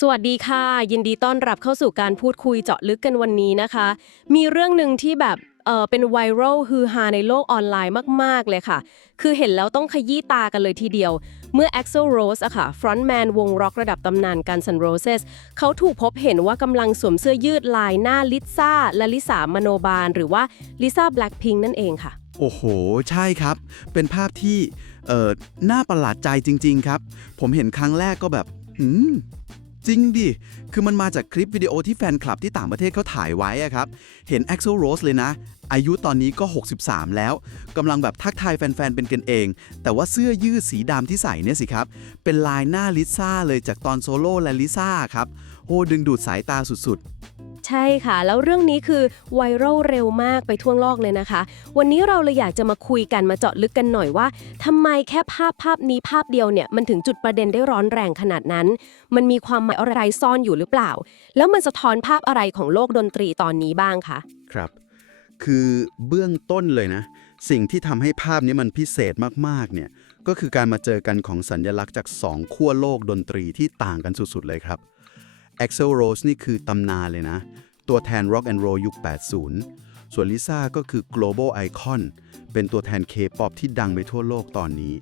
สวัสดีค่ะ ยินดีต้อนรับเข้าสู่การพูดคุยเจาะลึกกันวันนี้นะคะ มีเรื่องหนึ่งที่แบบเออเป็นไวรัลฮือฮาในโลกออนไลน์มาก ๆ เลยค่ะ คือเห็นแล้วต้องขยี้ตากันเลยทีเดียว เมื่อ Axl Rose อะค่ะฟรอนต์แมนวงร็อกระดับตำนานกัน N' Roses เขาถูกพบเห็นว่ากำลังสวมเสื้อยืดลายหน้าลิซ่าและลิสามโนบาล หรือว่าลิซ่าแบล็ p พิงนั่นเองค่ะ โอ้โห ใช่ครับ เป็นภาพที่เออน่าประหลาดใจจริง ๆ ครับ ผมเห็นครั้งแรกก็แบบอืม จริงดิ คือมันมาจากคลิปวิดีโอที่แฟนคลับที่ต่างประเทศเขาถ่ายไว้อะครับ เห็น Axl Rose เลยนะ อายุตอนนี้ก็ 63 แล้วกำลังแบบทักทายแฟนๆ เป็นกันเอง แต่ว่าเสื้อยืดสีดำที่ใส่เนี่ยสิครับ เป็นลายหน้าลิซ่าเลยจากตอนโซโล่และลิซ่าครับ โหดึงดูดสายตาสุด ใช่ค่ะ แล้วเรื่องนี้คือไวรัลเร็วมากไปทั่วโลกเลยนะคะ วันนี้เราเลยอยากจะมาคุยกันมาเจาะลึกกันหน่อยว่าทำไมแค่ภาพภาพนี้ภาพเดียวเนี่ยมันถึงจุดประเด็นได้ร้อนแรงขนาดนั้น มันมีความหมายอะไรซ่อนอยู่หรือเปล่า แล้วมันสะท้อนภาพอะไรของโลกดนตรีตอนนี้บ้างคะครับ คือเบื้องต้นเลยนะ สิ่งที่ทำให้ภาพนี้มันพิเศษมากๆเนี่ยก็คือการมาเจอกันของสัญญลักษณ์จาก 2 ขั้วโลกดนตรีที่ต่างกันสุดๆเลยครับ Axl Rose นี่คือตำนานเลยนะ ตัวแทน Rock and Roll ยุค 80 ส่วนลิซ่าก็คือ global icon เป็นตัวแทน K-pop ที่ดังไปทั่วโลกตอนนี้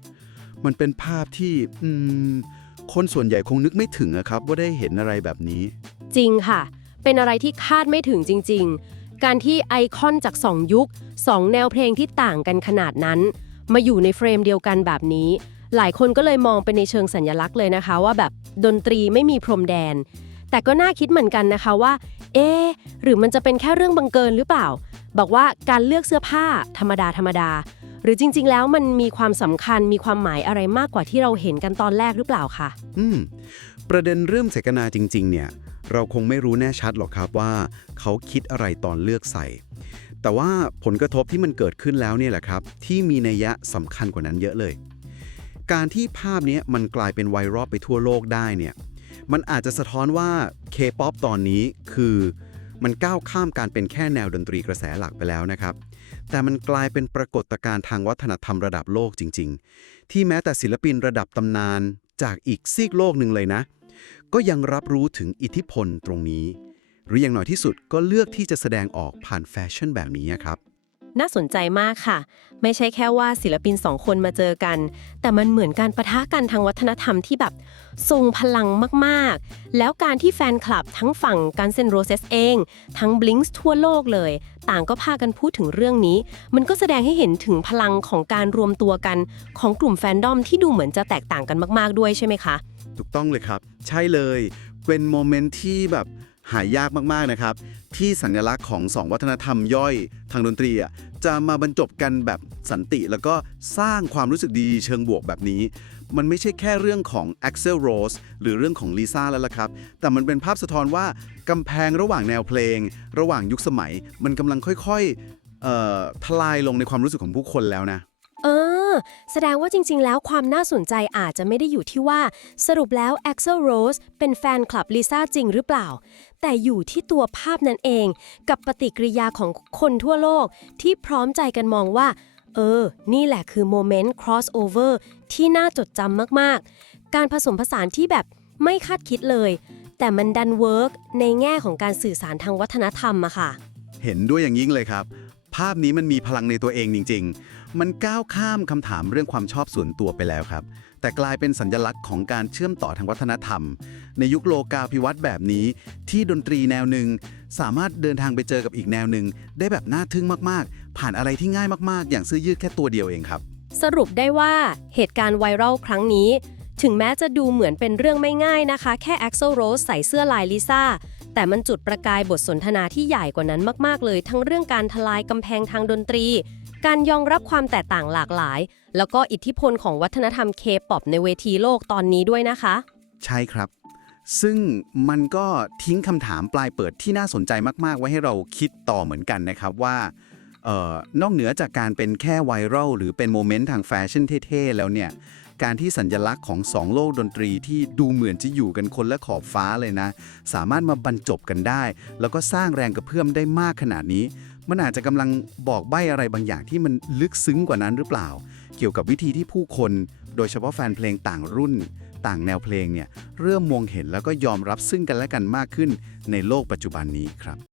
มันเป็นภาพที่คนส่วนใหญ่คงนึกไม่ถึงอะครับ ว่าได้เห็นอะไรแบบนี้ จริงค่ะ เป็นอะไรที่คาดไม่ถึงจริง ๆ การที่ไอคอนจาก 2 ยุค 2 แนวเพลงที่ต่างกันขนาดนั้น มาอยู่ในเฟรมเดียวกันแบบนี้ หลายคนก็เลยมองไปในเชิงสัญลักษณ์เลยนะคะ ว่าแบบดนตรีไม่มีพรมแดน แต่ก็น่าคิดเหมือนกันนะคะว่า เอ๊หรือมันจะเป็นแค่เรื่องบังเกินหรือเปล่า บอกว่าการเลือกเสื้อผ้าธรรมดาธรรมดา หรือจริง ๆ แล้วมันมีความสำคัญมีความหมายอะไรมากกว่าที่เราเห็นกันตอนแรกหรือเปล่าคะอืม ประเด็นเรื่องเสกนาจริง ๆ เนี่ย เราคงไม่รู้แน่ชัดหรอกครับว่า เขาคิดอะไรตอนเลือกใส่ แต่ว่าผลกระทบที่มันเกิดขึ้นแล้วเนี่ยแหละครับ ที่มีนัยยะสำคัญกว่านั้นเยอะเลย การที่ภาพนี้มันกลายเป็นไวรัลไปทั่วโลกได้เนี่ย มันอาจจะสะท้อนว่า K-POP ตอนนี้คือมันก้าวข้ามการเป็นแค่แนวดนตรีกระแสหลักไปแล้วนะครับ แต่มันกลายเป็นปรากฏการณ์ทางวัฒนธรรมระดับโลกจริง ๆ ที่แม้แต่ศิลปินระดับตำนานจากอีกซีกโลกหนึ่งเลยนะ ก็ยังรับรู้ถึงอิทธิพลตรงนี้ หรืออย่างน้อยที่สุดก็เลือกที่จะแสดงออกผ่านแฟชั่นแบบนี้ครับ น่าสนใจมากค่ะ ไม่ใช่แค่ว่าศิลปินสองคนมาเจอกัน แต่มันเหมือนการประทะกันทางวัฒนธรรมที่แบบทรงพลังมากๆ แล้วการที่แฟนคลับทั้งฝั่งการเซนโรเซสเอง ทั้งบลิงส์ทั่วโลกเลย ต่างก็พากันพูดถึงเรื่องนี้ มันก็แสดงให้เห็นถึงพลังของการรวมตัวกันของกลุ่มแฟนดอมที่ดูเหมือนจะแตกต่างกันมาก ๆด้วยใช่ไหมคะ ถูกต้องเลยครับ ใช่เลย เป็นโมเมนต์ที่แบบ หายากมากๆนะครับ ที่สัญลักษณ์ของสองวัฒนธรรมย่อยทางดนตรีอะจะมาบรรจบกันแบบสันติ แล้วก็สร้างความรู้สึกดีเชิงบวกแบบนี้ มันไม่ใช่แค่เรื่องของ Axel Rose หรือเรื่องของลิซ่าแล้วล่ะครับ แต่มันเป็นภาพสะท้อนว่ากำแพงระหว่างแนวเพลง ระหว่างยุคสมัย มันกำลังค่อยๆทลายลงในความรู้สึกของผู้คนแล้วนะ แสดงว่าจริง ๆ แล้วความน่าสนใจอาจจะไม่ได้อยู่ที่ว่า สรุปแล้ว Axel Rose เป็นแฟนคลับลิซ่าจริงหรือเปล่า แต่อยู่ที่ตัวภาพนั้นเอง กับปฏิกิริยาของคนทั่วโลก ที่พร้อมใจกันมองว่า เออ นี่แหละคือโมเมนต์ crossover ที่น่าจดจำมากๆ การผสมผสานที่แบบไม่คาดคิดเลย แต่มันดันเวิร์กในแง่ของการสื่อสารทางวัฒนธรรมอะค่ะ เห็นด้วยอย่างยิ่งเลยครับ ภาพนี้มันมีพลังในตัวเองจริง ๆ มันก้าวข้ามคำถามเรื่องความชอบส่วนตัวไปแล้วครับ แต่กลายเป็นสัญญลักษณ์ของการเชื่อมต่อทางวัฒนธรรม ในยุคโลกาภิวัตน์แบบนี้ ที่ดนตรีแนวหนึ่ง สามารถเดินทางไปเจอกับอีกแนวหนึ่ง ได้แบบน่าทึ่งมากๆ ผ่านอะไรที่ง่ายมากๆ อย่างเสื้อยืดแค่ตัวเดียวเองครับ สรุปได้ว่าเหตุการณ์ไวรัลครั้งนี้ ถึงแม้จะดูเหมือนเป็นเรื่องไม่ง่ายนะคะ แค่ Axl Rose ใส่เสื้อลายลิซ่าแต่มันจุดประกายบทสนทนาที่ใหญ่กว่านั้นมาก ๆ เลย ทั้งเรื่องการทลายกำแพงทางดนตรี การยอมรับความแตกต่างหลากหลาย แล้วก็อิทธิพลของวัฒนธรรมเคป๊อปในเวทีโลกตอนนี้ด้วยนะคะ ใช่ครับ ซึ่งมันก็ทิ้งคำถามปลายเปิดที่น่าสนใจมากๆ ไว้ให้เราคิดต่อเหมือนกันนะครับว่าออนอกเหนือจากการเป็นแค่ไวรัลหรือเป็นโมเมนต์ทางแฟชั่นเท่ๆ แล้วเนี่ย การที่สัญญลักษณ์ของสองโลกดนตรีที่ดูเหมือนจะอยู่กันคนละขอบฟ้าเลยนะ สามารถมาบรรจบกันได้ แล้วก็สร้างแรงกระเพื่อมได้มากขนาดนี้ มันอาจจะกำลังบอกใบ้อะไรบางอย่างที่มันลึกซึ้งกว่านั้นหรือเปล่า เกี่ยวกับวิธีที่ผู้คน โดยเฉพาะแฟนเพลงต่างรุ่น ต่างแนวเพลงเนี่ยเริ่มมองเห็นแล้วก็ยอมรับซึ่งกันและกันมากขึ้นในโลกปัจจุบันนี้ครับ